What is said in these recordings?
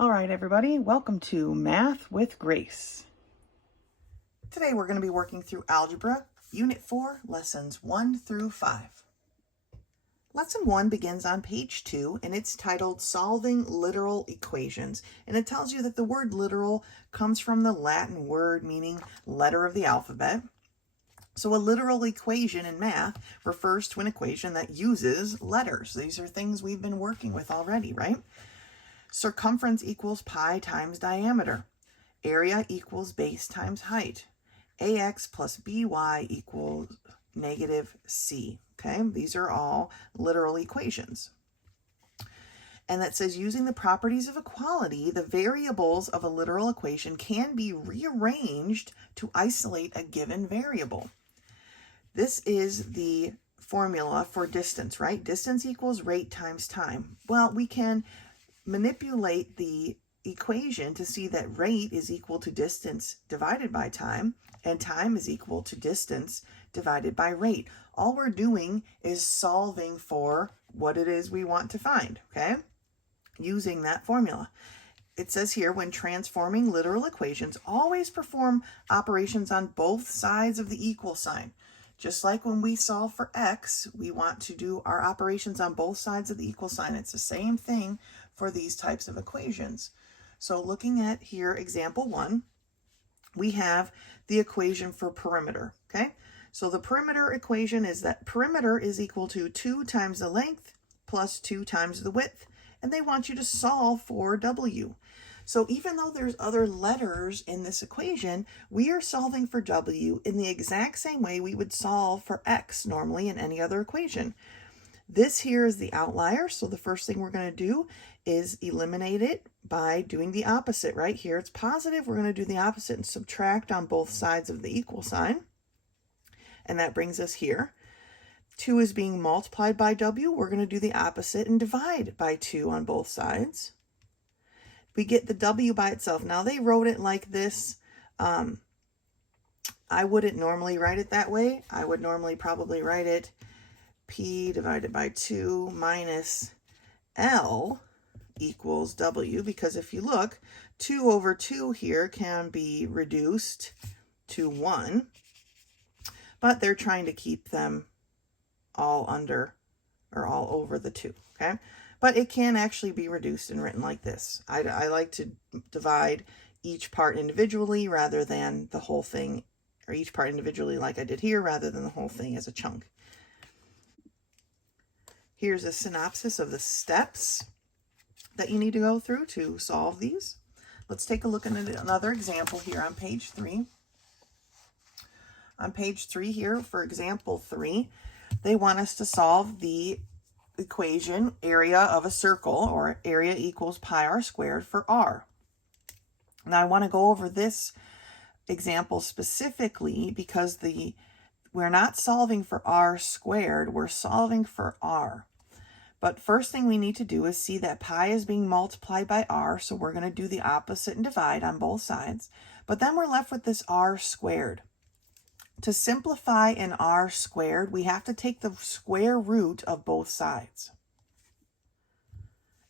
All right, everybody, welcome to Math with Grace. Today we're going to be working through Algebra, Unit 4, Lessons 1 through 5. Lesson 1 begins on page 2, and it's titled Solving Literal Equations. And it tells you that the word literal comes from the Latin word meaning letter of the alphabet. So a literal equation in math refers to an equation that uses letters. These are things we've been working with already, right? Circumference equals pi times diameter. Area equals base times height. AX plus BY equals negative C. Okay, these are all literal equations. And that says using the properties of equality, the variables of a literal equation can be rearranged to isolate a given variable. This is the formula for distance, right? Distance equals rate times time. Well, we can manipulate the equation to see that rate is equal to distance divided by time, and time is equal to distance divided by rate. All we're doing is solving for what it is we want to find, okay? Using that formula. It says here, when transforming literal equations, always perform operations on both sides of the equal sign. Just like when we solve for x, we want to do our operations on both sides of the equal sign. It's the same thing for these types of equations. So looking at here, example 1, we have the equation for perimeter, okay? So the perimeter equation is that perimeter is equal to 2 times the length plus 2 times the width, and they want you to solve for W. So even though there's other letters in this equation, we are solving for W in the exact same way we would solve for X normally in any other equation. This here is the outlier, so the first thing we're going to do is eliminate it by doing the opposite. Right here it's positive, we're going to do the opposite and subtract on both sides of the equal sign. And that brings us here. 2 is being multiplied by W, we're going to do the opposite and divide by 2 on both sides. We get the W by itself. Now they wrote it like this. I wouldn't normally write it that way. I would normally probably write it P divided by 2 minus L equals W, because if you look, 2 over 2 here can be reduced to 1, but they're trying to keep them all under or all over the 2, okay? But it can actually be reduced and written like this. I like to divide each part individually rather than the whole thing, or each part individually like I did here rather than the whole thing as a chunk. Here's a synopsis of the steps that you need to go through to solve these. Let's take a look at another example here on page 3. On page 3 here, for example 3, they want us to solve the equation area of a circle, or area equals pi r squared, for r. Now I want to go over this example specifically because we're not solving for r squared, we're solving for r. But first thing we need to do is see that pi is being multiplied by r, so we're going to do the opposite and divide on both sides. But then we're left with this r squared. To simplify an r squared, we have to take the square root of both sides.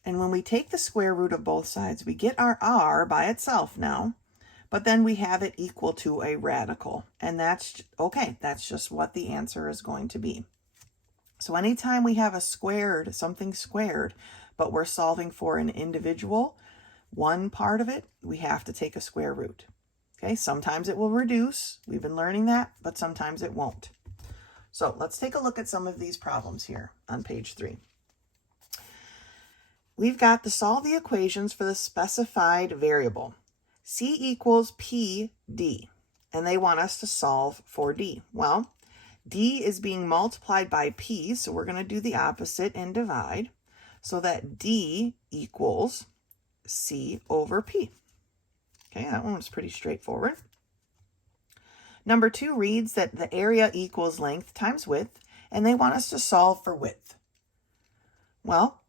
And when we take the square root of both sides, we get our r by itself now, but then we have it equal to a radical. And that's okay, that's just what the answer is going to be. So anytime we have something squared, but we're solving for an individual, one part of it, we have to take a square root. Okay, sometimes it will reduce, we've been learning that, but sometimes it won't. So let's take a look at some of these problems here on page 3. We've got to solve the equations for the specified variable. C equals PD, and they want us to solve for D. Well, D is being multiplied by P, so we're going to do the opposite and divide, so that D equals C over P. Okay, that one was pretty straightforward. Number 2 reads that the area equals length times width, and they want us to solve for width. Well,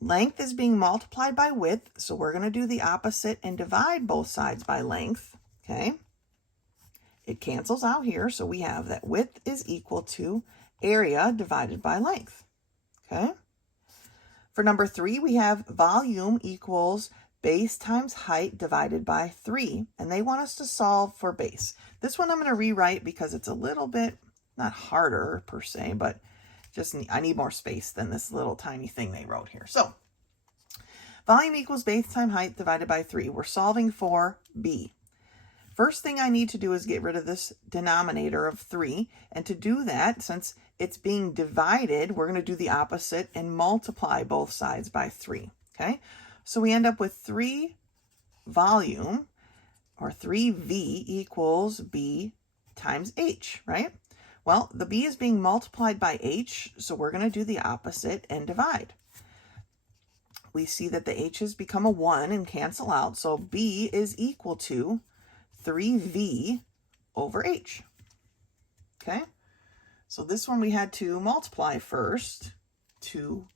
length is being multiplied by width, so we're going to do the opposite and divide both sides by length, okay? It cancels out here, so we have that width is equal to area divided by length, okay? For number 3, we have volume equals base times height divided by 3, and they want us to solve for base. This one I'm going to rewrite because it's a little bit, not harder per se, but I need more space than this little tiny thing they wrote here. So volume equals base times height divided by 3. We're solving for b. First thing I need to do is get rid of this denominator of 3. And to do that, since it's being divided, we're going to do the opposite and multiply both sides by 3. Okay? So we end up with 3 volume, or 3v equals b times h, right? Well, the b is being multiplied by h, so we're going to do the opposite and divide. We see that the h's become a 1 and cancel out, so b is equal to 3v over h. Okay? So this one we had to multiply first to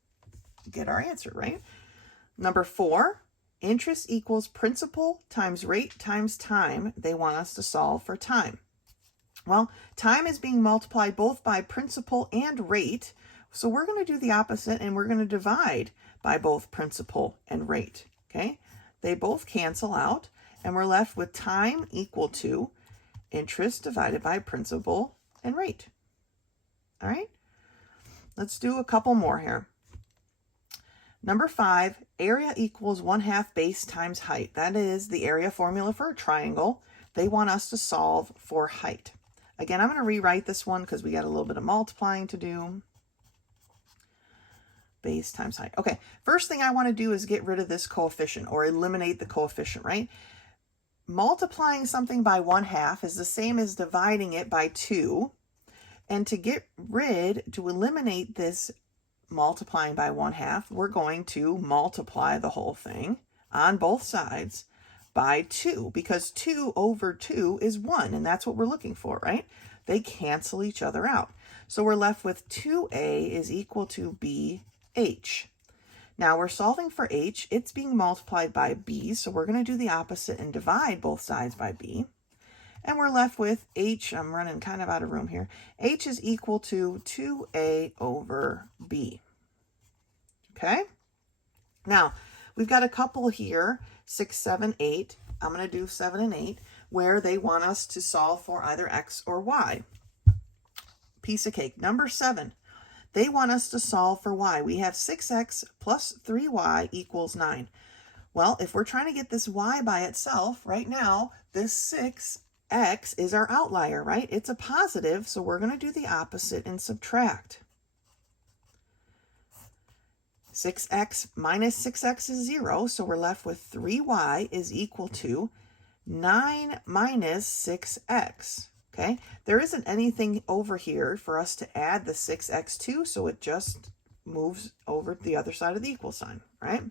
get our answer, right? Number 4, interest equals principal times rate times time. They want us to solve for time. Well, time is being multiplied both by principal and rate, so we're going to do the opposite and we're going to divide by both principal and rate. Okay? They both cancel out, and we're left with time equal to interest divided by principal and rate. All right? Let's do a couple more here. Number 5, area equals 1/2 base times height. That is the area formula for a triangle. They want us to solve for height. Again, I'm going to rewrite this one because we got a little bit of multiplying to do. Base times height. Okay, first thing I want to do is get rid of this coefficient, or eliminate the coefficient, right? Multiplying something by 1/2 is the same as dividing it by 2. And to eliminate this multiplying by 1/2, we're going to multiply the whole thing on both sides by 2, because 2 over 2 is 1, and that's what we're looking for, right? They cancel each other out. So we're left with 2a is equal to bh. Now we're solving for h. It's being multiplied by b, so we're going to do the opposite and divide both sides by b. And we're left with h, I'm running kind of out of room here, h is equal to 2a over b. Okay? Now, we've got a couple here, 6, 7, 8. I'm going to do 7 and 8, where they want us to solve for either x or y. Piece of cake. Number 7, they want us to solve for y. We have 6x plus 3y equals 9. Well, if we're trying to get this y by itself, right now, this 6x is our outlier, right? It's a positive, so we're going to do the opposite and subtract. 6x minus 6x is 0, so we're left with 3y is equal to 9 minus 6x. Okay, there isn't anything over here for us to add the 6x to, so it just moves over the other side of the equal sign, right?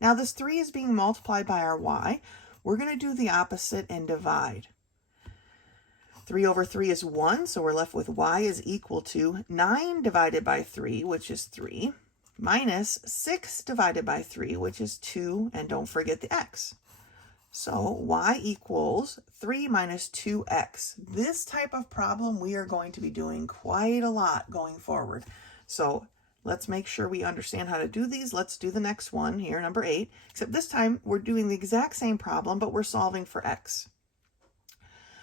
Now this 3 is being multiplied by our y. We're going to do the opposite and divide. 3 over 3 is 1, so we're left with y is equal to 9 divided by 3, which is 3, minus 6 divided by 3, which is 2, and don't forget the x. So y equals 3 minus 2x. This type of problem we are going to be doing quite a lot going forward. So let's make sure we understand how to do these. Let's do the next one here, number 8, except this time we're doing the exact same problem, but we're solving for x.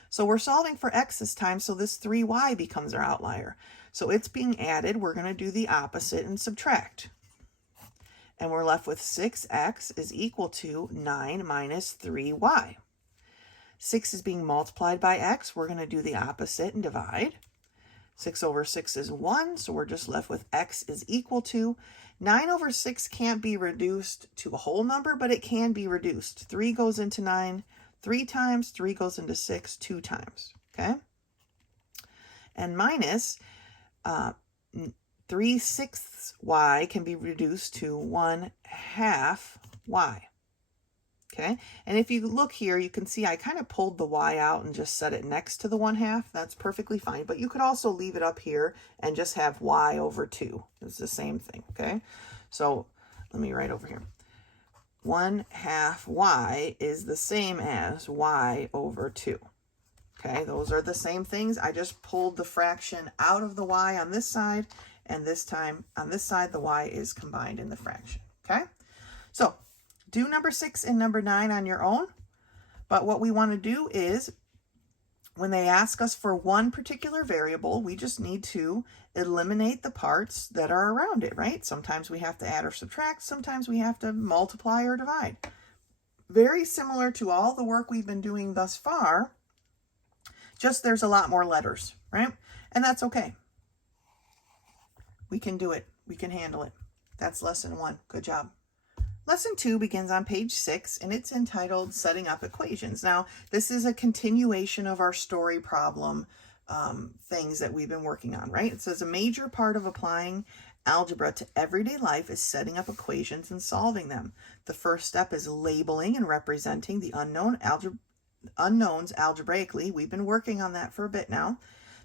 So we're solving for x this time, so this 3y becomes our outlier. So it's being added. We're going to do the opposite and subtract. And we're left with 6x is equal to 9 minus 3y. 6 is being multiplied by x. We're going to do the opposite and divide. 6 over 6 is 1, so we're just left with x is equal to 9 over 6 can't be reduced to a whole number, but it can be reduced. 3 goes into 9 3 times, 3 goes into 6 2 times, okay? And minus 3/6 y can be reduced to 1/2 y. Okay, and if you look here, you can see I kind of pulled the y out and just set it next to the 1/2. That's perfectly fine, but you could also leave it up here and just have y over 2. It's the same thing, okay? So let me write over here. 1/2 y is the same as y over 2. Okay, those are the same things. I just pulled the fraction out of the y on this side, and this time on this side, the y is combined in the fraction, okay? So do number 6 and number 9 on your own. But what we want to do is, when they ask us for one particular variable, we just need to eliminate the parts that are around it, right? Sometimes we have to add or subtract. Sometimes we have to multiply or divide. Very similar to all the work we've been doing thus far, just there's a lot more letters, right? And that's okay. We can do it. We can handle it. That's lesson 1. Good job. Lesson 2 begins on page 6, and it's entitled Setting Up Equations. Now, this is a continuation of our story problem things that we've been working on, right? It says a major part of applying algebra to everyday life is setting up equations and solving them. The first step is labeling and representing the unknowns algebraically. We've been working on that for a bit now.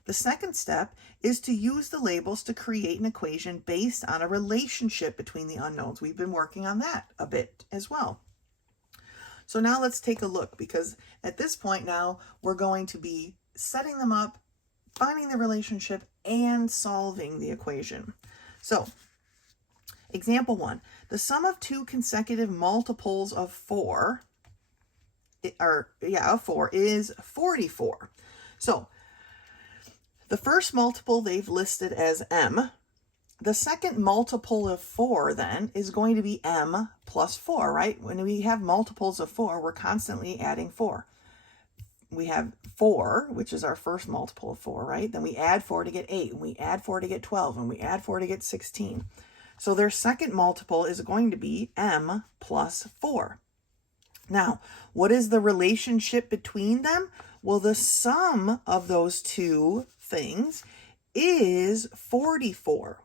The second step is to use the labels to create an equation based on a relationship between the unknowns. We've been working on that a bit as well. So now let's take a look, because at this point now we're going to be setting them up, finding the relationship, and solving the equation. So example 1, the sum of 2 consecutive multiples of 4, is 44. So the first multiple they've listed as m. The second multiple of 4 then is going to be m plus 4, right? When we have multiples of 4, we're constantly adding 4. We have 4, which is our first multiple of 4, right? Then we add 4 to get 8, and we add 4 to get 12, and we add 4 to get 16. So their second multiple is going to be m plus 4. Now, what is the relationship between them? Well, the sum of those two things is 44.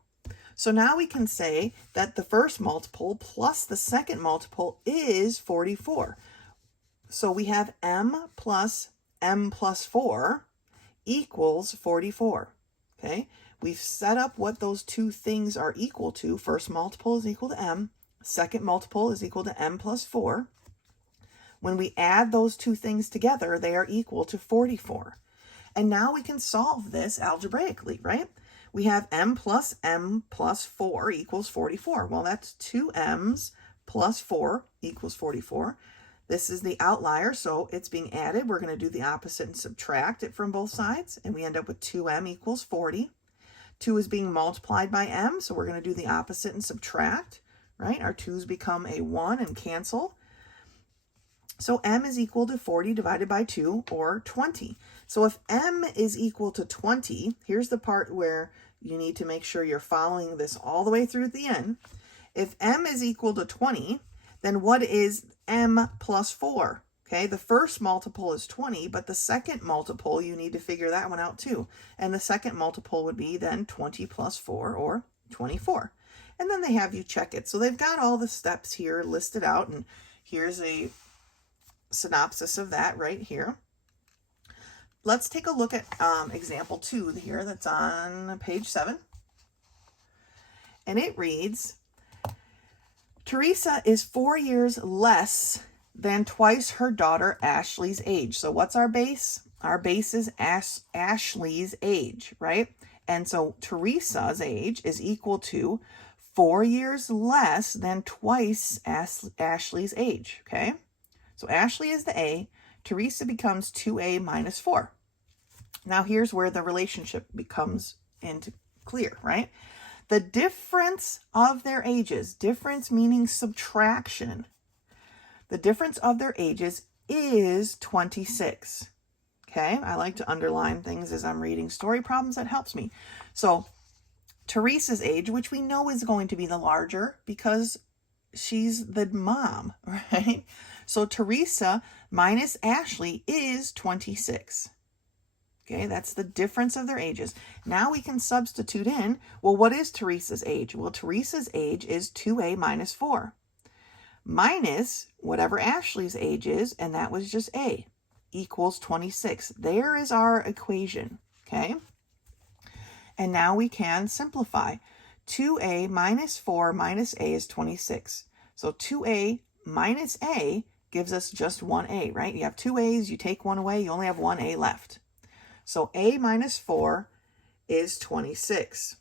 So now we can say that the first multiple plus the second multiple is 44. So we have m plus 4 equals 44. Okay, we've set up what those two things are equal to. First multiple is equal to m. Second multiple is equal to m plus 4. When we add those two things together, they are equal to 44. And now we can solve this algebraically, right? We have m plus 4 equals 44. Well, that's 2m's plus 4 equals 44. This is the outlier, so it's being added. We're going to do the opposite and subtract it from both sides, and we end up with 2m equals 40. 2 is being multiplied by m, so we're going to do the opposite and subtract, right? Our 2's become a 1 and cancel. So m is equal to 40 divided by 2, or 20. So if m is equal to 20, here's the part where you need to make sure you're following this all the way through at the end. If m is equal to 20, then what is m plus 4? Okay, the first multiple is 20, but the second multiple, you need to figure that one out too. And the second multiple would be then 20 plus 4, or 24. And then they have you check it. So they've got all the steps here listed out, and here's a synopsis of that right here. Let's take a look at example 2 here that's on page 7. And it reads, Teresa is 4 years less than twice her daughter Ashley's age. So what's our base? Our base is Ashley's age, right? And so Teresa's age is equal to 4 years less than twice Ashley's age, okay? So Ashley is the A. Teresa becomes 2a minus 4. Now here's where the relationship becomes clear, right? The difference of their ages, difference meaning subtraction, the difference of their ages is 26. Okay, I like to underline things as I'm reading story problems. That helps me. So Teresa's age, which we know is going to be the larger because she's the mom, right? So Teresa minus Ashley is 26. Okay, that's the difference of their ages. Now we can substitute in, well, what is Teresa's age? Well, Teresa's age is 2a minus 4. Minus whatever Ashley's age is, and that was just a, equals 26. There is our equation, okay? And now we can simplify. 2a minus 4 minus a is 26. So 2a minus a gives us just 1a, right? You have two a's, you take one away, you only have 1a left. So a minus 4 is 26.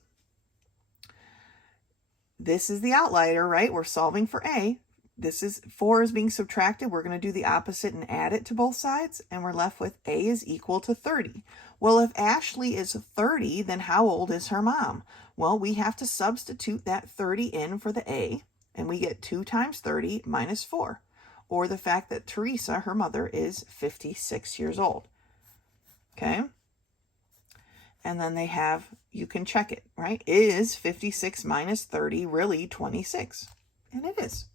This is the outlier, right? We're solving for a. this is 4 is being subtracted. We're going to do the opposite and add it to both sides, and we're left with A is equal to 30. Well, if Ashley is 30, then how old is her mom? Well, we have to substitute that 30 in for the A, and we get 2 times 30 minus 4, or the fact that Teresa, her mother, is 56 years old. Okay? And then they have, you can check it, right? Is 56 minus 30 really 26? And it is.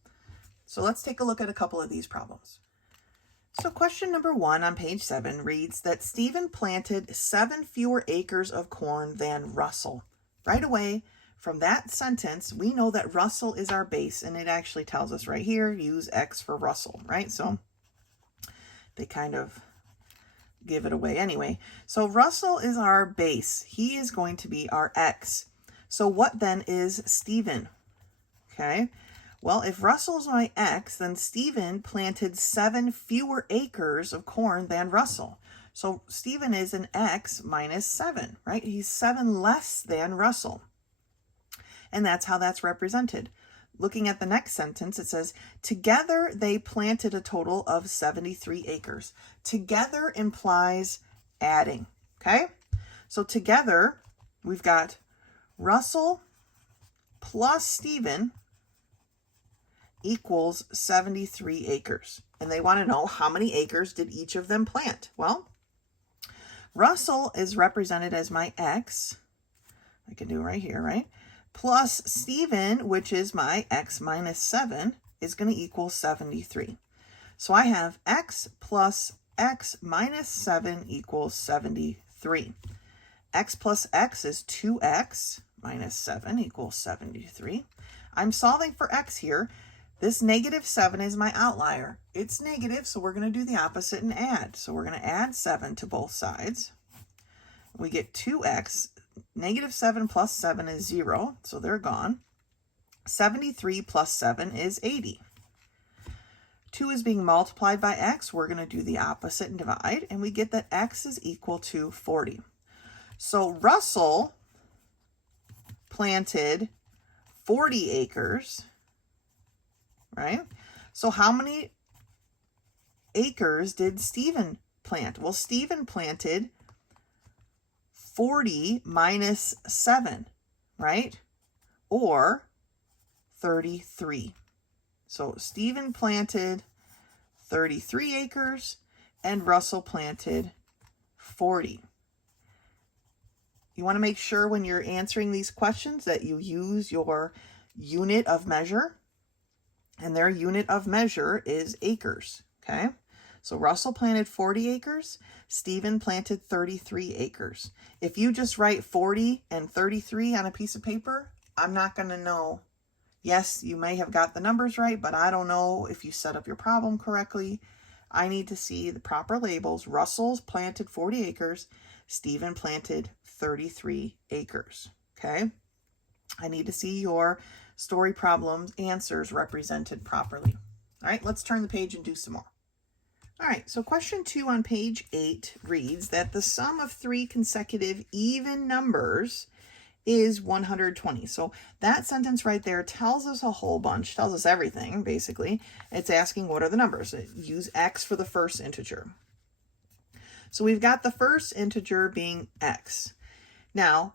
So let's take a look at a couple of these problems. So question number 1 on page 7 reads that Stephen planted 7 fewer acres of corn than Russell. Right away, from that sentence, we know that Russell is our base, and it actually tells us right here, use X for Russell, right? So they kind of give it away anyway. So Russell is our base. He is going to be our X. So what then is Stephen? Okay. Well, if Russell's my X, then Stephen planted 7 fewer acres of corn than Russell. So Stephen is an X minus 7, right? He's 7 less than Russell. And that's how that's represented. Looking at the next sentence, it says, together they planted a total of 73 acres. Together implies adding, okay? So together, we've got Russell plus Stephen equals 73 acres. And they want to know how many acres did each of them plant? Well, Russell is represented as my X. I can do right here, right? Plus Stephen, which is my X minus 7, is going to equal 73. So I have X plus X minus 7 equals 73. X plus X is 2X minus 7 equals 73. I'm solving for X here. This negative 7 is my outlier. It's negative, so we're going to do the opposite and add. So we're going to add 7 to both sides. We get 2X. Negative 7 plus 7 is 0, so they're gone. 73 plus 7 is 80. 2 is being multiplied by X. We're going to do the opposite and divide, and we get that X is equal to 40. So Russell planted 40 acres, right? So how many acres did Stephen plant? Well, Stephen planted 40 minus 7, right? Or 33. So Stephen planted 33 acres and Russell planted 40. You want to make sure when you're answering these questions that you use your unit of measure, and their unit of measure is acres, okay? So Russell planted 40 acres, Stephen planted 33 acres. If you just write 40 and 33 on a piece of paper, I'm not going to know. Yes, you may have got the numbers right, but I don't know if you set up your problem correctly. I need to see the proper labels. Russell's planted 40 acres, Stephen planted 33 acres, okay? I need to see your story problems answers represented properly. All right, let's turn the page and do some more. All right, so question 2 on page 8 reads that the sum of 3 consecutive even numbers is 120. So that sentence right there tells us a whole bunch, tells us everything, basically. It's asking what are the numbers. Use X for the first integer. So we've got the first integer being X. Now,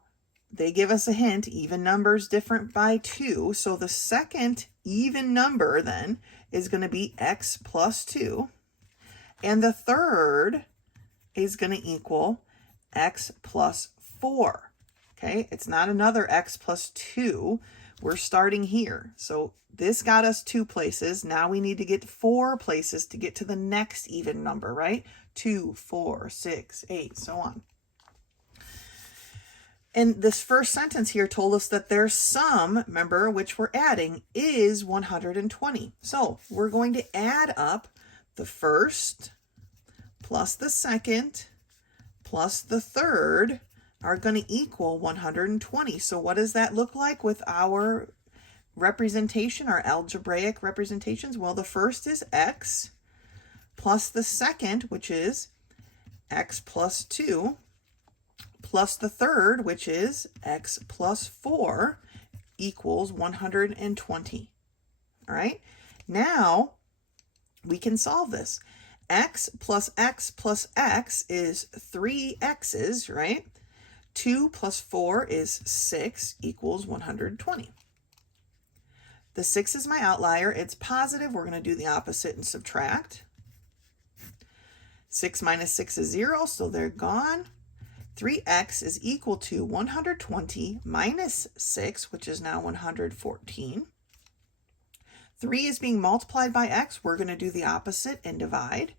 they give us a hint, even numbers different by 2. So the second even number then is going to be X plus 2. And the third is going to equal X plus 4. Okay, it's not another X plus 2. We're starting here. So this got us 2 places. Now we need to get 4 places to get to the next even number, right? 2, 4, 6, 8, so on. And this first sentence here told us that their sum, remember, which we're adding, is 120. So we're going to add up the first plus the second plus the third are going to equal 120. So what does that look like with our representation, our algebraic representations? Well, the first is X plus the second, which is X plus 2, plus the third, which is X plus 4, equals 120. All right. Now we can solve this. X plus x plus x is 3x's, right? 2 plus 4 is 6 equals 120. The 6 is my outlier. It's positive. We're going to do the opposite and subtract. 6 minus 6 is 0, so they're gone. 3x is equal to 120 minus 6, which is now 114. 3 is being multiplied by x. We're going to do the opposite and divide.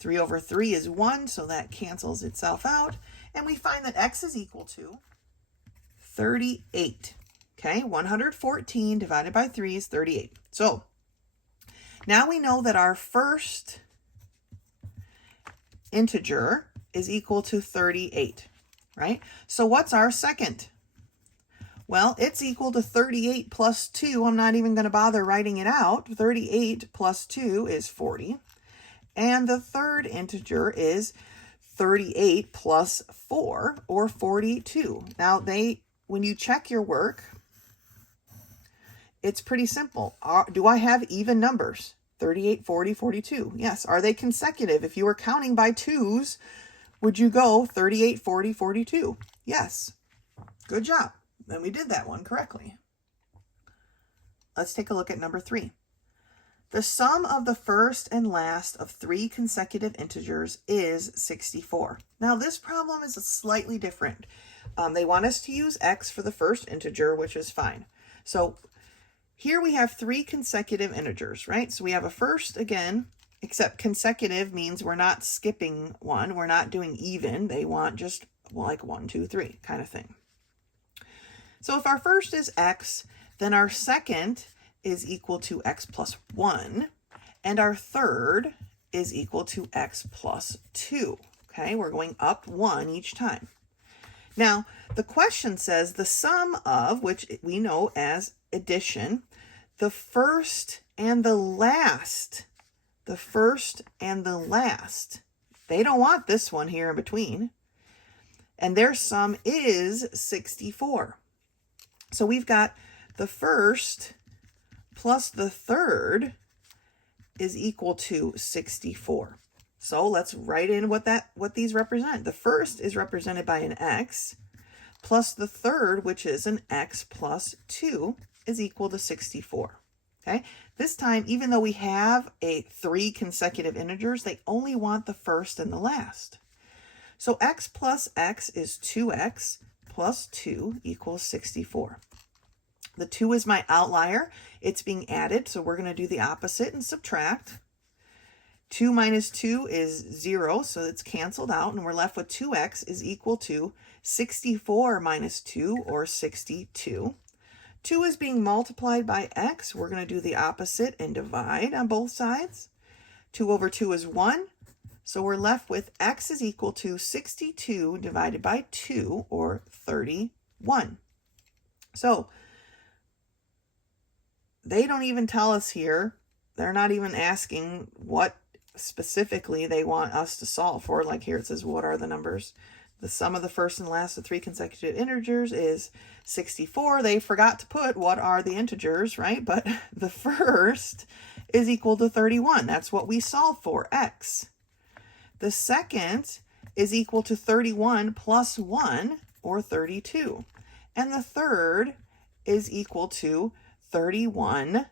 3 over 3 is 1, so that cancels itself out. And we find that x is equal to 38. Okay, 114 divided by 3 is 38. So now we know that our first integer is equal to 38, right? So what's our second? Well, it's equal to 38 plus 2. I'm not even going to bother writing it out. 38 plus 2 is 40. And the third integer is 38 plus 4, or 42. Now, when you check your work, it's pretty simple. Do I have even numbers? 38, 40, 42. Yes. Are they consecutive? If you were counting by twos, would you go 38, 40, 42? Yes. Good job. Then we did that one correctly. Let's take a look at number 3. The sum of the first and last of 3 consecutive integers is 64. Now this problem is slightly different. They want us to use x for the first integer, which is fine. So here we have 3 consecutive integers, right? So we have a first again, except consecutive means we're not skipping one. We're not doing even. They want just like 1, 2, 3 kind of thing. So if our first is x, then our second is equal to x plus 1, and our third is equal to x plus 2. Okay, we're going up 1 each time. Now, the question says the sum of, which we know as addition, the first and the last. The first and the last. They don't want this one here in between. And their sum is 64. So we've got the first plus the third is equal to 64. So let's write in what these represent. The first is represented by an x, plus the third, which is an x plus 2, is equal to 64. Okay? This time, even though we have 3 consecutive integers, they only want the first and the last. So x plus x is 2x plus 2 equals 64. The 2 is my outlier. It's being added, so we're going to do the opposite and subtract. 2 minus 2 is 0, so it's canceled out, and we're left with 2x is equal to 64 minus 2, or 62. 2 is being multiplied by x. We're going to do the opposite and divide on both sides. 2 over 2 is 1, so we're left with x is equal to 62 divided by 2, or 31. So they don't even tell us here. They're not even asking what specifically they want us to solve for. Like here it says, what are the numbers? The sum of the first and last of 3 consecutive integers is 64. They forgot to put what are the integers, right? But the first is equal to 31. That's what we solve for, x. The second is equal to 31 plus 1, or 32. And the third is equal to 31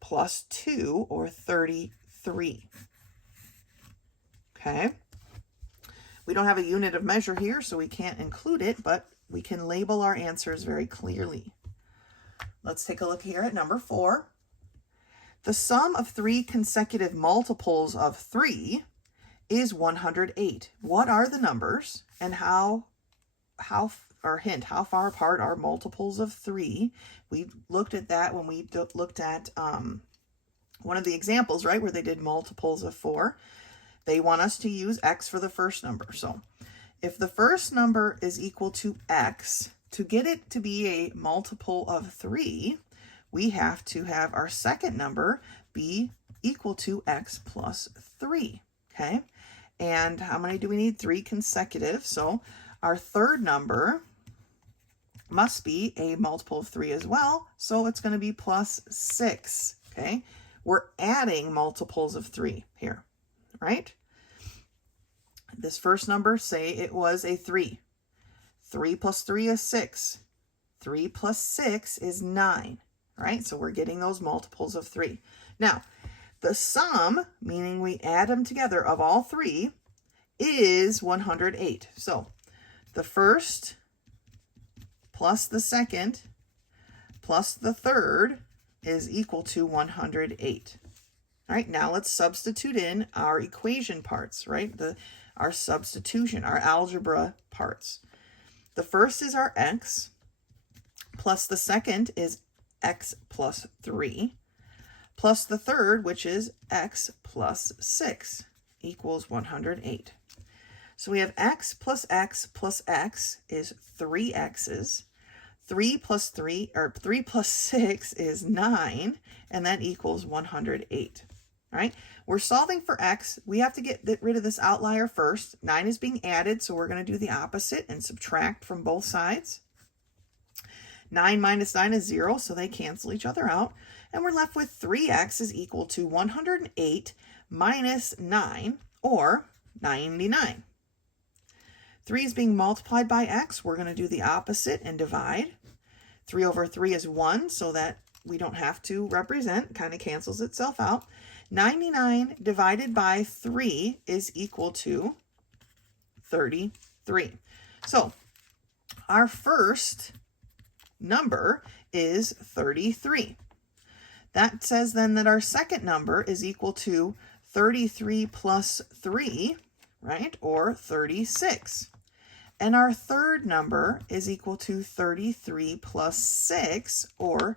plus 2, or 33. Okay. We don't have a unit of measure here, so we can't include it, but we can label our answers very clearly. Let's take a look here at number 4. The sum of 3 consecutive multiples of 3 is 108. What are the numbers, and how far apart are multiples of 3? We looked at that when we looked at one of the examples, right, where they did multiples of 4. They want us to use x for the first number. So if the first number is equal to x, to get it to be a multiple of 3, we have to have our second number be equal to x plus 3. Okay, and how many do we need? 3 consecutive. So our third number must be a multiple of 3 as well, so it's going to be plus 6. Okay, we're adding multiples of 3 here, right? This first number, say it was a 3. 3 plus 3 is 6. 3 plus 6 is 9, right? So we're getting those multiples of 3. Now, the sum, meaning we add them together, of all 3 is 108. So the first plus the second plus the third is equal to 108. All right, now let's substitute in our equation parts, right? Our substitution, our algebra parts. The first is our x, plus the second is x plus 3, plus the third, which is x plus 6, equals 108. So we have x plus x plus x is 3 x's. 3 plus 6 is 9, and that equals 108. All right, we're solving for x. We have to get rid of this outlier first. 9 is being added, so we're going to do the opposite and subtract from both sides. 9 minus 9 is 0, so they cancel each other out. And we're left with 3x is equal to 108 minus 9, or 99. 3 is being multiplied by x. We're going to do the opposite and divide. 3 over 3 is 1, so that we don't have to represent. Kind of cancels itself out. 99 divided by 3 is equal to 33. So our first number is 33. That says then that our second number is equal to 33 plus 3, right, or 36. And our third number is equal to 33 plus 6, or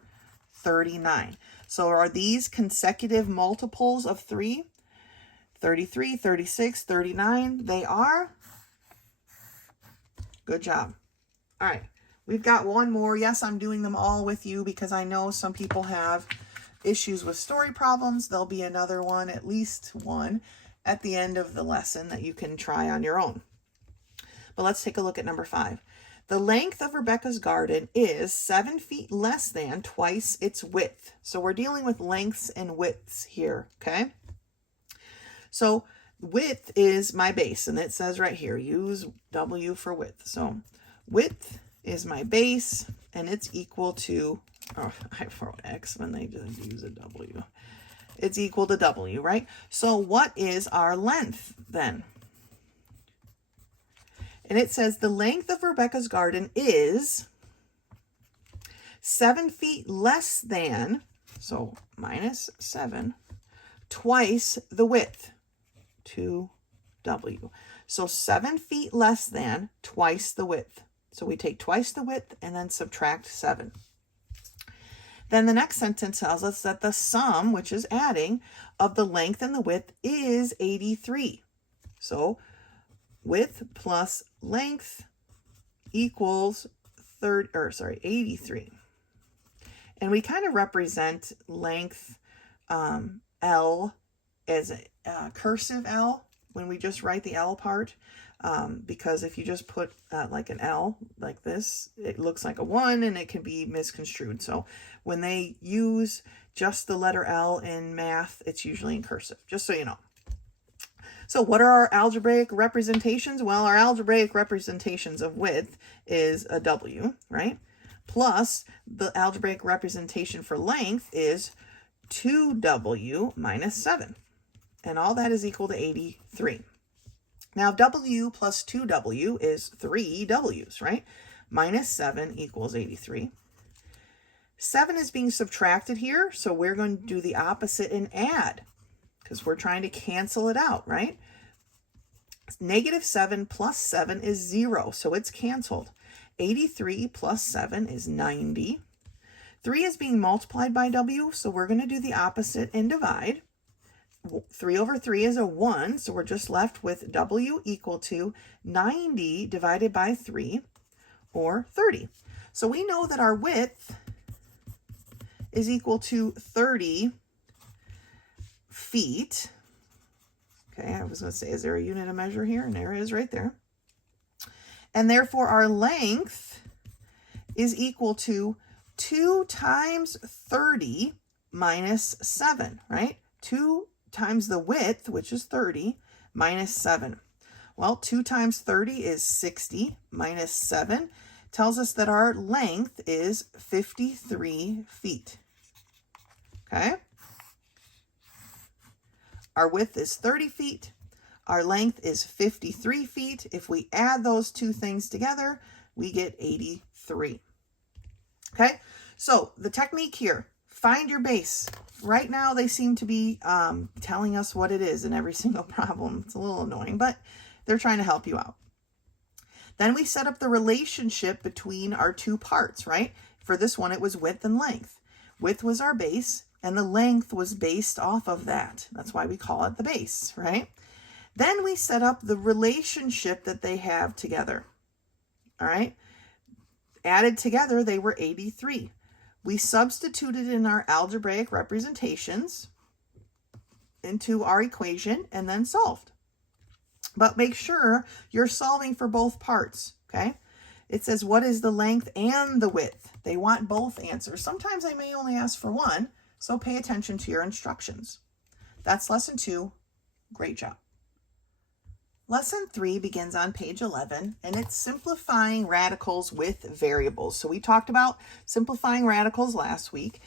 39. So are these consecutive multiples of 3? 33, 36, 39, they are? Good job. All right, we've got one more. Yes, I'm doing them all with you because I know some people have issues with story problems. There'll be another one, at least one, at the end of the lesson that you can try on your own. But let's take a look at number 5. The length of Rebecca's garden is 7 feet less than twice its width. So we're dealing with lengths and widths here, okay? So width is my base, and it says right here, use W for width. So width is my base, and it's equal to, oh, I wrote X when they just use a W. It's equal to W, right? So what is our length then? And it says the length of Rebecca's garden is 7 feet less than, so minus 7, twice the width, 2W. So 7 feet less than twice the width. So we take twice the width and then subtract 7. Then the next sentence tells us that the sum, which is adding, of the length and the width is 83. So width plus length equals 83. And we kind of represent length L as a cursive L when we just write the L part. Because if you just put like an L like this, it looks like a 1 and it can be misconstrued. So when they use just the letter L in math, it's usually in cursive, just so you know. So what are our algebraic representations? Well, our algebraic representations of width is a W, right? Plus the algebraic representation for length is 2W minus 7. And all that is equal to 83. Now, W plus 2W is 3Ws, right? Minus 7 equals 83. 7 is being subtracted here, so we're going to do the opposite and add, because we're trying to cancel it out, right? Negative 7 plus 7 is 0, so it's canceled. 83 plus 7 is 90. 3 is being multiplied by W, so we're going to do the opposite and divide. 3 over 3 is a 1, so we're just left with W equal to 90 divided by 3, or 30. So we know that our width is equal to 30 feet. Okay, I was going to say, is there a unit of measure here? And there is right there. And therefore, our length is equal to 2 times 30 minus 7, right? 2 times the width, which is 30, minus 7. Well, 2 times 30 is 60, minus 7 tells us that our length is 53 feet. Okay? Our width is 30 feet. Our length is 53 feet. If we add those two things together, we get 83. Okay? So the technique here, find your base. Right now, they seem to be telling us what it is in every single problem. It's a little annoying, but they're trying to help you out. Then we set up the relationship between our two parts, right? For this one, it was width and length. Width was our base, and the length was based off of that. That's why we call it the base, right? Then we set up the relationship that they have together, all right? Added together, they were 83. We substituted in our algebraic representations into our equation and then solved. But make sure you're solving for both parts, okay? It says, what is the length and the width? They want both answers. Sometimes they may only ask for one, so pay attention to your instructions. That's lesson 2. Great job. Lesson 3 begins on page 11, and it's simplifying radicals with variables. So we talked about simplifying radicals last week.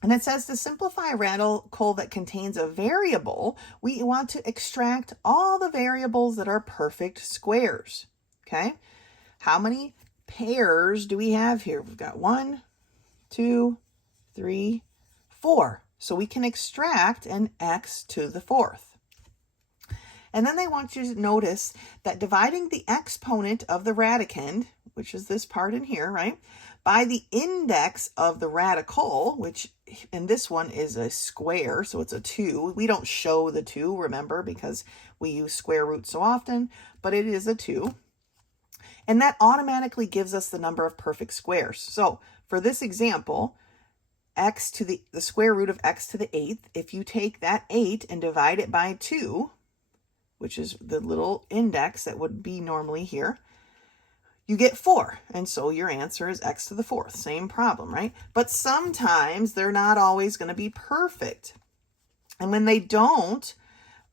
And it says to simplify a radical that contains a variable, we want to extract all the variables that are perfect squares, okay? How many pairs do we have here? We've got 1, 2, 3, 4. So we can extract an x to the 4th. And then they want you to notice that dividing the exponent of the radicand, which is this part in here, right, by the index of the radical, which in this one is a square, so it's a 2. We don't show the 2, remember, because we use square roots so often, but it is a 2. And that automatically gives us the number of perfect squares. So for this example, x to the square root of x to the 8th, if you take that 8 and divide it by 2, which is the little index that would be normally here, you get 4. And so your answer is x to the 4th. Same problem, right? But sometimes they're not always going to be perfect. And when they don't,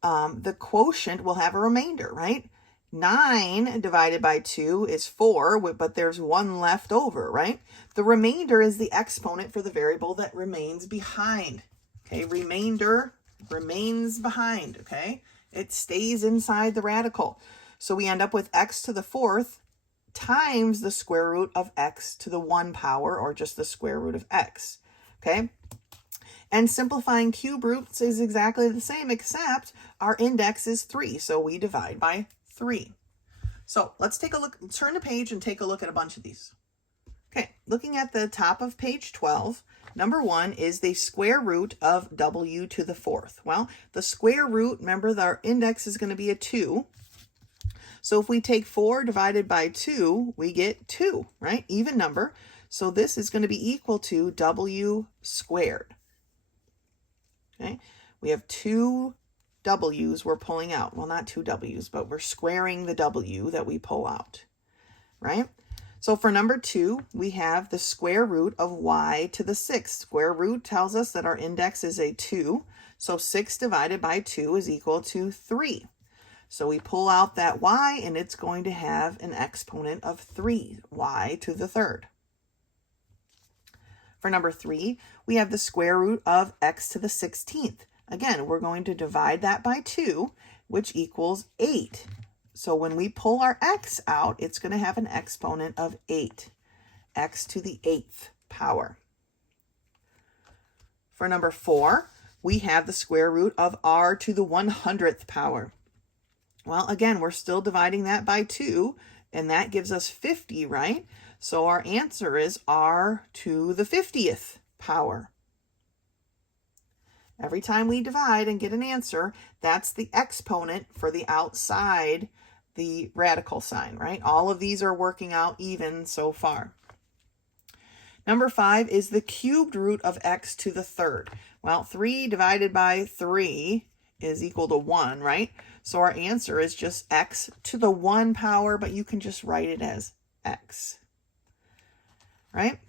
the quotient will have a remainder, right? 9 divided by 2 is 4, but there's 1 left over, right? The remainder is the exponent for the variable that remains behind. Okay, remainder remains behind, okay? It stays inside the radical. So we end up with x to the 4th times the square root of x to the 1 power, or just the square root of x, okay? And simplifying cube roots is exactly the same, except our index is 3, so we divide by 3. So let's take a look, turn the page and take a look at a bunch of these. Okay, looking at the top of page 12, number 1 is the square root of w to the 4th. Well, the square root, remember, our index is going to be a 2. So if we take 4 divided by 2, we get 2, right? Even number. So this is going to be equal to w squared. Okay, we have 2 w's we're pulling out. Well, not 2 w's, but we're squaring the w that we pull out, right? So for number 2, we have the square root of y to the 6th. Square root tells us that our index is a 2. So 6 divided by 2 is equal to 3. So we pull out that y, and it's going to have an exponent of 3, y to the 3rd. For number 3, we have the square root of x to the 16th. Again, we're going to divide that by 2, which equals 8. So when we pull our x out, it's going to have an exponent of 8, x to the 8th power. For number 4, we have the square root of r to the 100th power. Well, again, we're still dividing that by 2, and that gives us 50, right? So our answer is r to the 50th power. Every time we divide and get an answer, that's the exponent for the outside, the radical sign, right? All of these are working out even so far. Number 5 is the cubed root of x to the 3rd. Well, 3 divided by 3 is equal to 1, right? So our answer is just x to the 1 power, but you can just write it as x, right?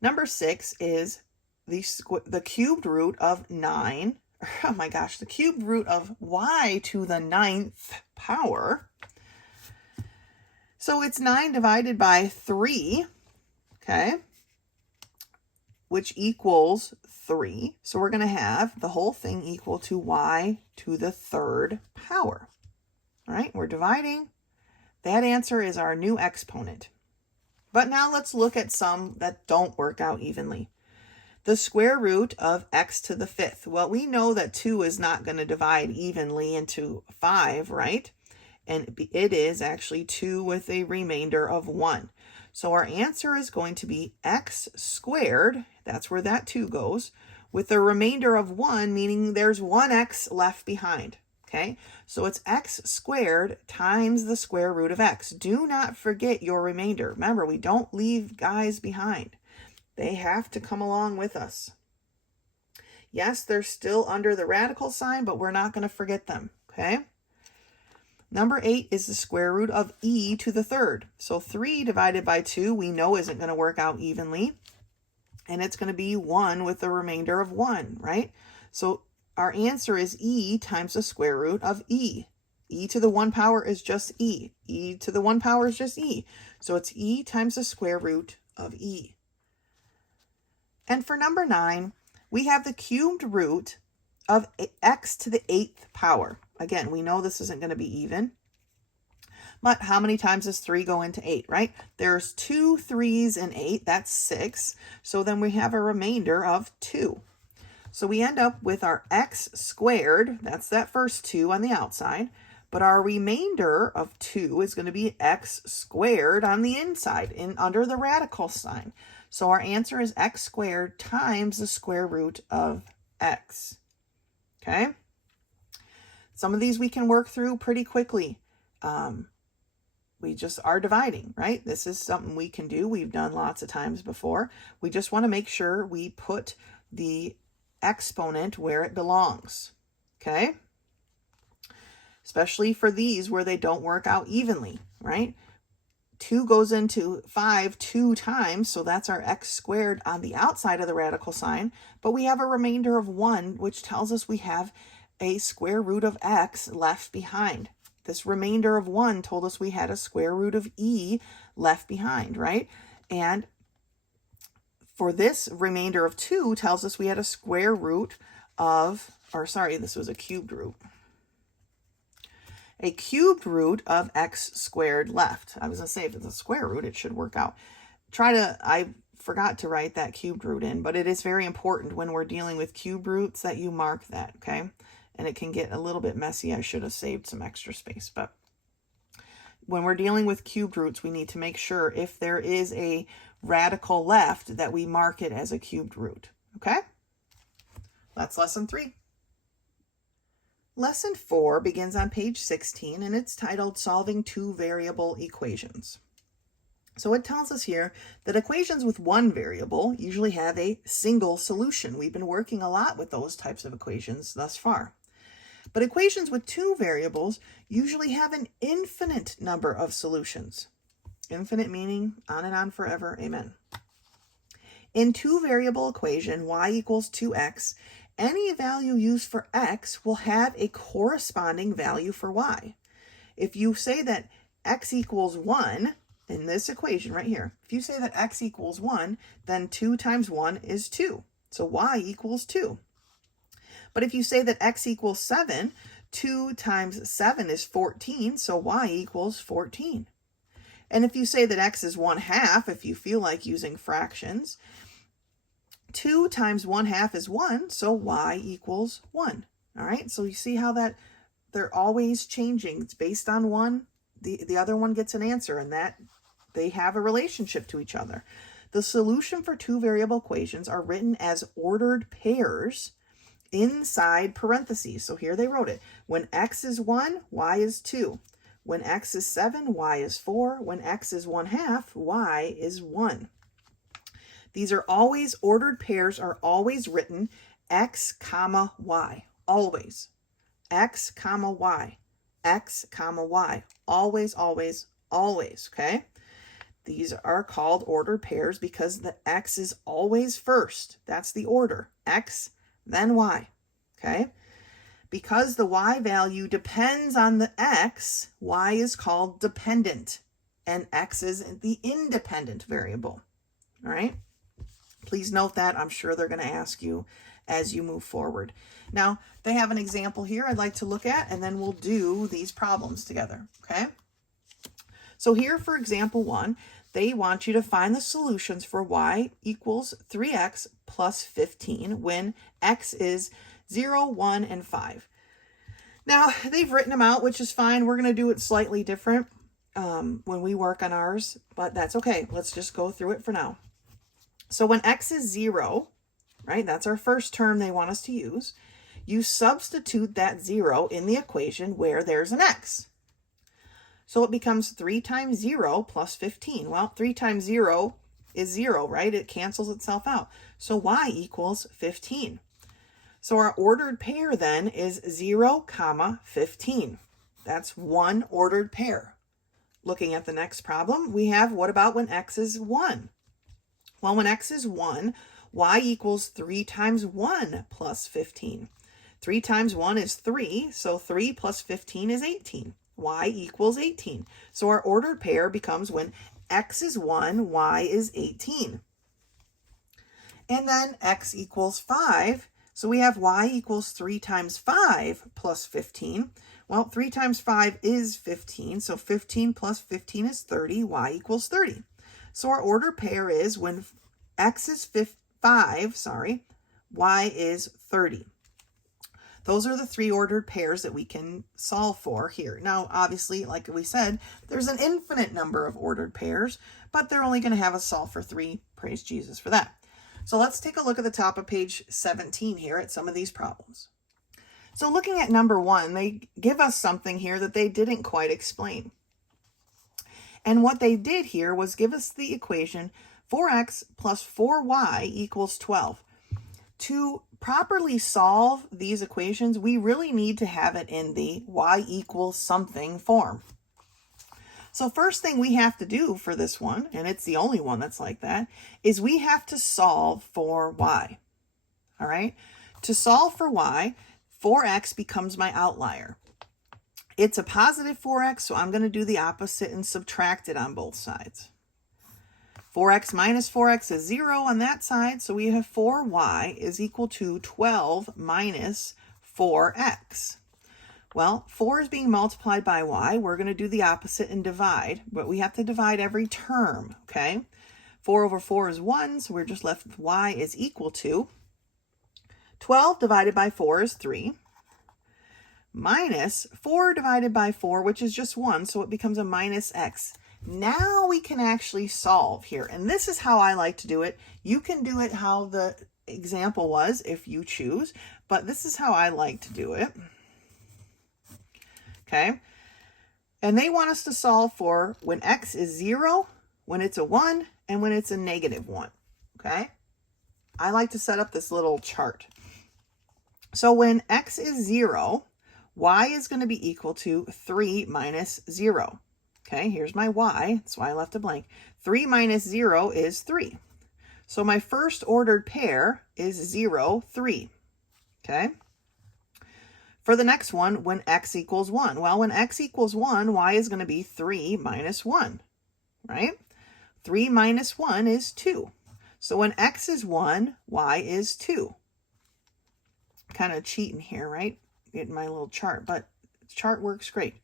Number 6 is the cubed root of 9, oh my gosh, the cubed root of y to the 9th power. So it's 9 divided by 3, okay, which equals 3. So we're going to have the whole thing equal to y to the 3rd power. All right, we're dividing. That answer is our new exponent. But now let's look at some that don't work out evenly. The square root of x to the 5th. Well, we know that 2 is not going to divide evenly into 5, right? And it is actually 2 with a remainder of 1. So our answer is going to be x squared, that's where that 2 goes, with a remainder of 1, meaning there's 1x left behind. Okay, so it's x squared times the square root of x. Do not forget your remainder. Remember, we don't leave guys behind. They have to come along with us. Yes, they're still under the radical sign, but we're not going to forget them. Okay. Number 8 is the square root of e to the 3rd. So 3 divided by 2 we know isn't going to work out evenly. And it's going to be 1 with a remainder of 1, right? So our answer is e times the square root of e. E to the 1 power is just e. E to the 1 power is just e. So it's e times the square root of e. And for number 9, we have the cubed root of x to the 8th power. Again, we know this isn't going to be even. But how many times does 3 go into 8, right? There's 2 3s in 8. That's 6. So then we have a remainder of 2. So we end up with our x squared. That's that first 2 on the outside. But our remainder of 2 is going to be x squared on the inside, under the radical sign. So our answer is x squared times the square root of x. Okay? Some of these we can work through pretty quickly. We just are dividing, right? This is something we can do. We've done lots of times before. We just want to make sure we put the exponent where it belongs. Okay? Especially for these where they don't work out evenly, right? 2 goes into 5 2 times, so that's our x squared on the outside of the radical sign, but we have a remainder of 1, which tells us we have a square root of x left behind. This remainder of 1 told us we had a square root of e left behind, right? And for this remainder of 2 tells us we had a square root of, this was a cubed root. A cubed root of x squared left. I was going to say, if it's a square root, it should work out. I forgot to write that cubed root in, but it is very important when we're dealing with cube roots that you mark that, okay? And it can get a little bit messy. I should have saved some extra space, but when we're dealing with cubed roots, we need to make sure if there is a radical left that we mark it as a cubed root, okay? That's lesson 3. Lesson 4 begins on page 16, and it's titled Solving Two Variable Equations. So it tells us here that equations with one variable usually have a single solution. We've been working a lot with those types of equations thus far. But equations with 2 variables usually have an infinite number of solutions. Infinite meaning on and on forever, amen. In 2-variable equation, y equals 2x, any value used for x will have a corresponding value for y. If you say that x equals 1, in this equation right here, if you say that x equals 1, then 2 times 1 is 2. So y equals 2. But if you say that x equals 7, 2 times 7 is 14, so y equals 14. And if you say that x is 1/2, if you feel like using fractions, 2 times 1/2 is 1, so y equals 1. All right, so you see how that they're always changing. It's based on one, the other one gets an answer, and that they have a relationship to each other. The solution for 2-variable equations are written as ordered pairs inside parentheses. So here they wrote it. When x is 1, y is 2. When x is 7, y is 4. When x is 1/2, y is 1. These are always, ordered pairs are always written x comma y, always. X comma y, x comma y, always, always, always, okay? These are called ordered pairs because the x is always first. That's the order. X, then y. Okay? Because the y value depends on the x, y is called dependent, and x is the independent variable. All right? Please note that. I'm sure they're going to ask you as you move forward. Now, they have an example here I'd like to look at, and then we'll do these problems together, okay? So here for example 1, they want you to find the solutions for y equals 3x plus 15 when x is 0, 1, and 5. Now, they've written them out, which is fine. We're going to do it slightly different when we work on ours, but that's okay. Let's just go through it for now. So when x is 0, right, that's our first term they want us to use, you substitute that 0 in the equation where there's an x. So it becomes 3 times 0 plus 15. Well, 3 times 0 is 0, right? It cancels itself out. So y equals 15. So our ordered pair then is 0, comma 15. That's one ordered pair. Looking at the next problem, we have what about when x is 1? Well, when x is 1, y equals 3 times 1 plus 15. 3 times 1 is 3, so 3 plus 15 is 18. Y equals 18. So our ordered pair becomes when x is 1, y is 18. And then x equals 5. So we have y equals 3 times 5 plus 15. Well, 3 times 5 is 15, so 15 plus 15 is 30, y equals 30. So our ordered pair is when x is 5, y is 30. Those are the three ordered pairs that we can solve for here. Now, obviously, like we said, there's an infinite number of ordered pairs, but they're only going to have us solve for 3. Praise Jesus for that. So let's take a look at the top of page 17 here at some of these problems. So looking at number 1, they give us something here that they didn't quite explain. And what they did here was give us the equation 4x plus 4y equals 12. To properly solve these equations, we really need to have it in the y equals something form. So first thing we have to do for this one, and it's the only one that's like that, is we have to solve for y. All right? To solve for y, 4x becomes my outlier. It's a positive 4x, so I'm going to do the opposite and subtract it on both sides. 4x minus 4x is 0 on that side, so we have 4y is equal to 12 minus 4x. Well, 4 is being multiplied by y. We're going to do the opposite and divide, but we have to divide every term, okay? 4 over 4 is 1, so we're just left with y is equal to 12 divided by 4 is 3, minus 4 divided by 4, which is just 1, so it becomes a minus x. Now we can actually solve here, and this is how I like to do it. You can do it how the example was if you choose, but this is how I like to do it. Okay, and they want us to solve for when x is 0, when it's a 1, and when it's a negative 1. Okay, I like to set up this little chart. So when x is 0, y is going to be equal to 3 minus 0. Okay, here's my y. That's why I left a blank. 3 minus 0 is 3. So my first ordered pair is 0, 3. Okay. For the next one, when x equals 1. Well, when x equals 1, y is going to be 3 minus 1, right? 3 minus 1 is 2. So when x is 1, y is 2. Kind of cheating here, right? Getting my little chart, but the chart works great.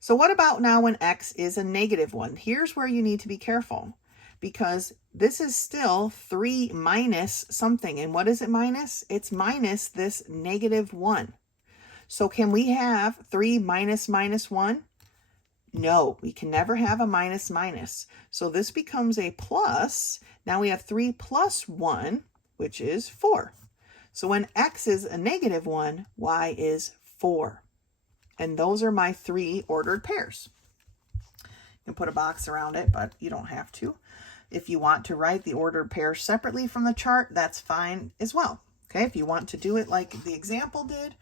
So what about now when x is a negative 1? Here's where you need to be careful, because this is still 3 minus something. And what is it minus? It's minus this negative 1. So can we have 3 minus minus 1? No, we can never have a minus minus. So this becomes a plus. Now we have 3 plus 1, which is 4. So when x is a negative 1, y is 4. And those are my 3 ordered pairs. You can put a box around it, but you don't have to. If you want to write the ordered pairs separately from the chart, that's fine as well. Okay, if you want to do it like the example did,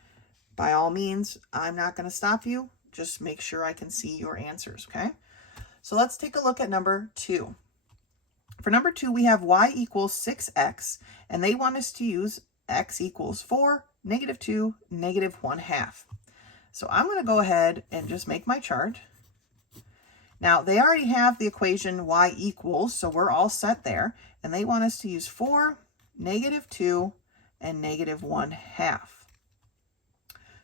by all means, I'm not going to stop you. Just make sure I can see your answers, okay? So let's take a look at number 2. For number 2, we have y equals 6x, and they want us to use x equals 4, -2, -1/2. So I'm going to go ahead and just make my chart. Now, they already have the equation y equals, so we're all set there. And they want us to use 4, -2, and -1/2.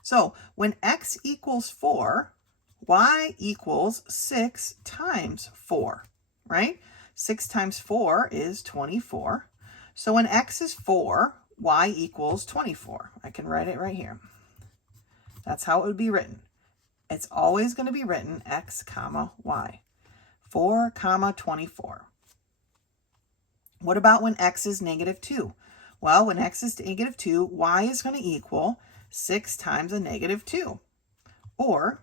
So when x equals 4, y equals 6 times 4, right? 6 times 4 is 24. So when x is 4, y equals 24. I can write it right here. That's how it would be written. It's always going to be written x comma y. 4 comma 24. What about when x is -2? Well, when x is -2, y is going to equal 6 times a -2, or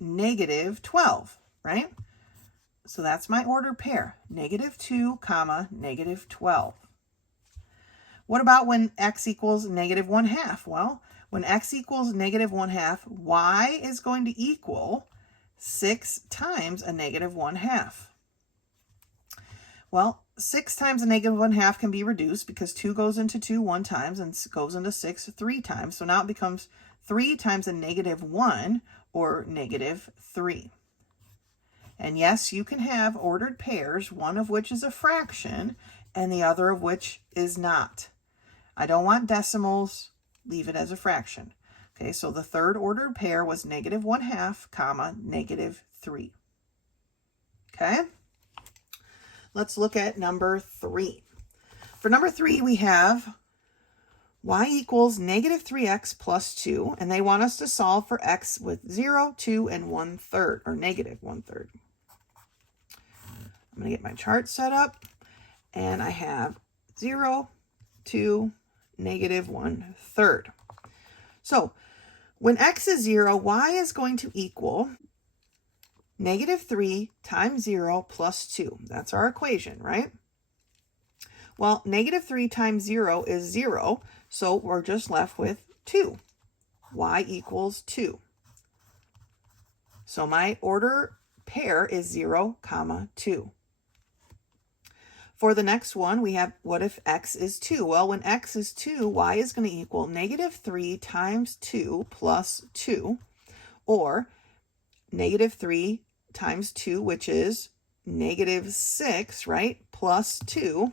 -12, right? So that's my ordered pair, -2 comma -12. What about when x equals -1/2? Well, when x equals -1/2, y is going to equal 6 times a -1/2. Well, 6 times a -1/2 can be reduced because 2 goes into 2 1 times and goes into 6 3 times. So now it becomes 3 times a -1, or -3. And yes, you can have ordered pairs, one of which is a fraction and the other of which is not. I don't want decimals, leave it as a fraction. Okay, so the third ordered pair was -1/2 comma -3. Okay, let's look at number 3. For number 3, we have y equals -3x plus 2, and they want us to solve for x with 0, 2, and 1/3, or -1/3. I'm going to get my chart set up, and I have 0, 2, -1/3. So when x is 0, y is going to equal -3 times 0 plus 2. That's our equation, right? Well, -3 times 0 is 0, so we're just left with 2. Y equals 2. So my order pair is 0, comma 2. For the next one, we have, what if x is 2? Well, when x is 2, y is going to equal -3 times 2 plus 2, or -3 times 2, which is -6, right, plus 2.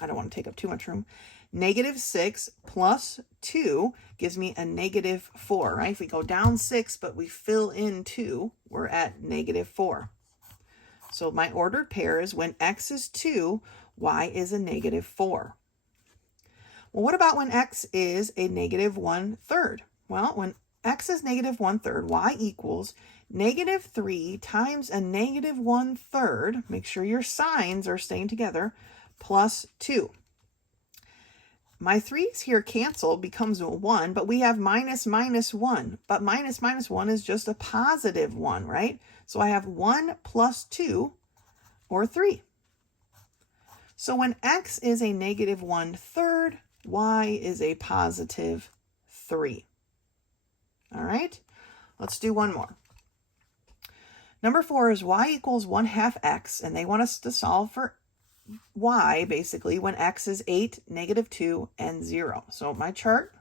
I don't want to take up too much room. -6 plus 2 gives me a -4, right? If we go down 6, but we fill in 2, we're at -4. So my ordered pair is when x is 2, y is a -4. Well, what about when x is a -1/3? Well, when x is -1/3, y equals -3 times a -1/3, make sure your signs are staying together, plus 2. My 3's here cancel, becomes a 1, but we have -1. But -1 is just a positive 1, right? So I have 1 plus 2, or 3. So when x is a -1/3, y is a positive 3. All right, let's do one more. Number 4 is y equals 1/2 x, and they want us to solve for y, basically, when x is 8, -2, and 0. So my chart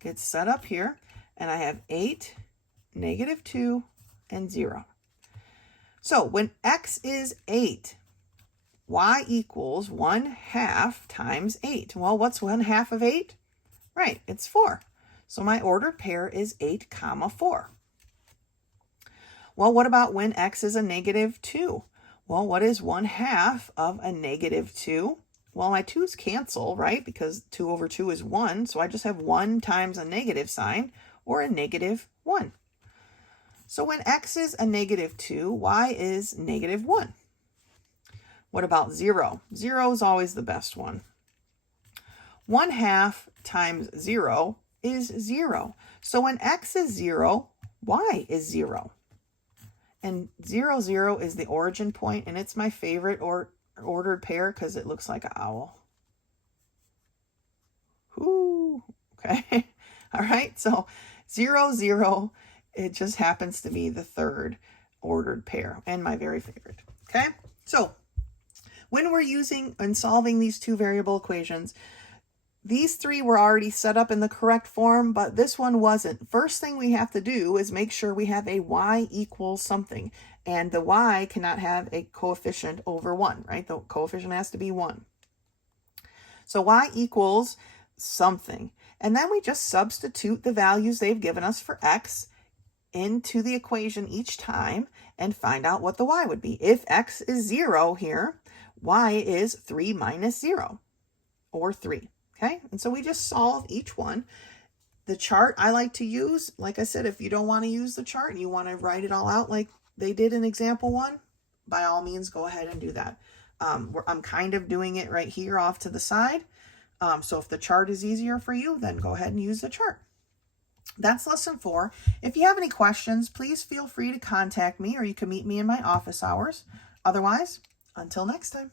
gets set up here, and I have 8, -2, and 0. So when x is 8, y equals 1/2 times 8. Well, what's 1/2 of 8? Right, it's 4. So my ordered pair is 8, comma 4. Well, what about when x is a -2? Well, what is 1/2 of a -2? Well, my 2's cancel, right? Because 2 over 2 is 1. So I just have 1 times a negative sign, or a -1. So when x is a -2, y is -1. What about 0? 0 is always the best one. 1/2 times 0 is 0. So when x is 0, y is 0. And 0, 0 is the origin point, and it's my favorite ordered pair because it looks like an owl. Ooh, okay. All right, so 0, 0, it just happens to be the third ordered pair, and my very favorite. Okay, so when we're using and solving these two variable equations, these three were already set up in the correct form, but this one wasn't. First thing we have to do is make sure we have a y equals something, and the y cannot have a coefficient over 1, right? The coefficient has to be 1. So y equals something, and then we just substitute the values they've given us for x into the equation each time and find out what the y would be. If x is 0 here, y is 3 minus 0, or 3. Okay, and so we just solve each one. The chart I like to use, like I said, if you don't want to use the chart and you want to write it all out like they did in example 1, by all means, go ahead and do that. I'm kind of doing it right here off to the side. So if the chart is easier for you, then go ahead and use the chart. That's lesson 4. If you have any questions, please feel free to contact me, or you can meet me in my office hours. Otherwise, until next time.